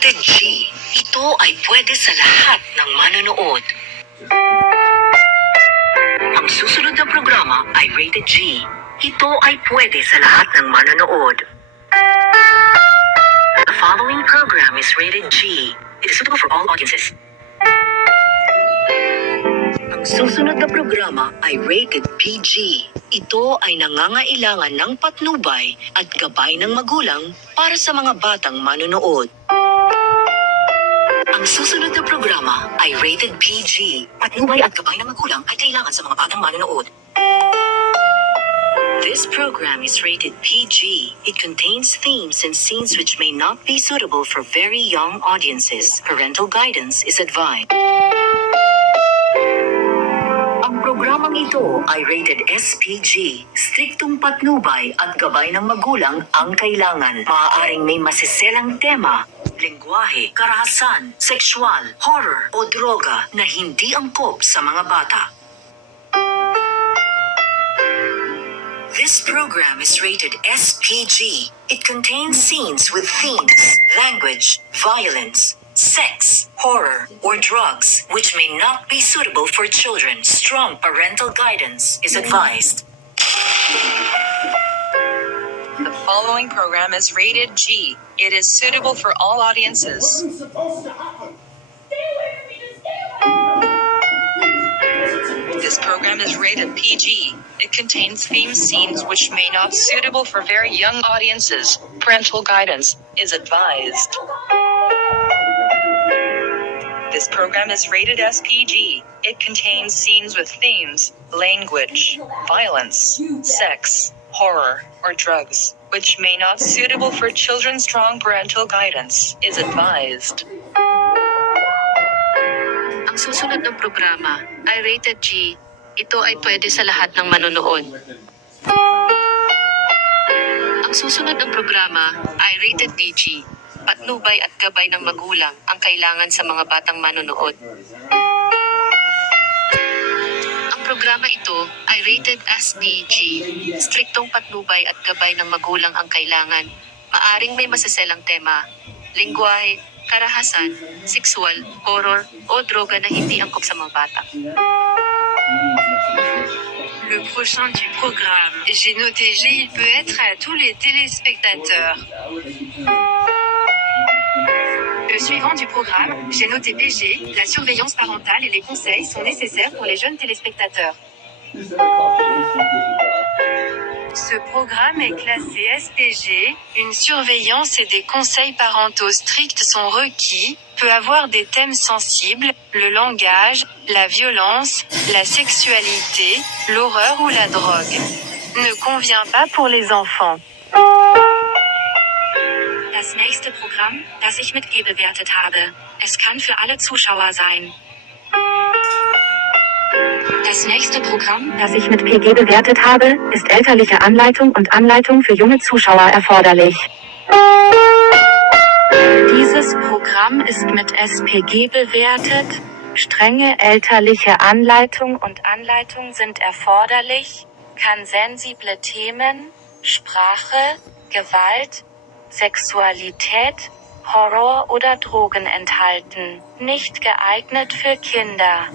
Rated G. Ito ay pwede sa lahat ng manonood. Ang susunod na programa ay Rated G. Ito ay pwede sa lahat ng manonood. The following program is Rated G. It is suitable for all audiences. Ang susunod na programa ay Rated PG. Ito ay nangangailangan ng patnubay at gabay ng magulang para sa mga batang manonood. Ang susunod na programa ay Rated PG. Patnubay at gabay ng magulang ay kailangan sa mga batang manonood. This program is rated PG. It contains themes and scenes which may not be suitable for very young audiences. Parental guidance is advised. Ang programang ito ay rated SPG. Striktong patnubay at gabay ng magulang ang kailangan. Maaaring may masiselang tema, lengguwahe, karahasan, sexual, horror o droga na hindi angkop sa mga bata. This program is rated SPG. It contains scenes with themes, language, violence, sex, horror, or drugs, which may not be suitable for children. Strong parental guidance is advised. The following program is rated G. It is suitable for all audiences. This program is rated PG. It contains theme scenes which may not suitable for very young audiences. Parental guidance is advised. This program is rated SPG. It contains scenes with themes, language, violence, sex, horror, or drugs, which may not suitable for children. Strong parental guidance is advised. Ang susunod ng programa ay Rated G. Ito ay pwede sa lahat ng manonood. Ang susunod ng programa ay Rated PG. Patnubay at gabay ng magulang ang kailangan sa mga batang manonood. Ang programa ito ay Rated SPG. Striktong patnubay at gabay ng magulang ang kailangan. Maaring may masaselang tema, lengguwahe, karahasan, sexual, horror, o droga na hindi angkop sa mga bata. Le prochain du programme, j'ai noté G, il peut être à tous les téléspectateurs. Le suivant du programme, j'ai noté PG, la surveillance parentale et les conseils sont nécessaires pour les jeunes téléspectateurs. Ce programme est classé SPG, une surveillance et des conseils parentaux stricts sont requis, peut avoir des thèmes sensibles, le langage, la violence, la sexualité, l'horreur ou la drogue. Ne convient pas pour les enfants. Das nächste Programm, das ich mit G bewertet habe. Es kann für alle Zuschauer sein. Das nächste Programm, das ich mit PG bewertet habe, ist elterliche Anleitung und Anleitung für junge Zuschauer erforderlich. Dieses Programm ist mit SPG bewertet. Strenge elterliche Anleitung und Anleitung sind erforderlich, kann sensible Themen, Sprache, Gewalt, Sexualität, Horror oder Drogen enthalten. Nicht geeignet für Kinder.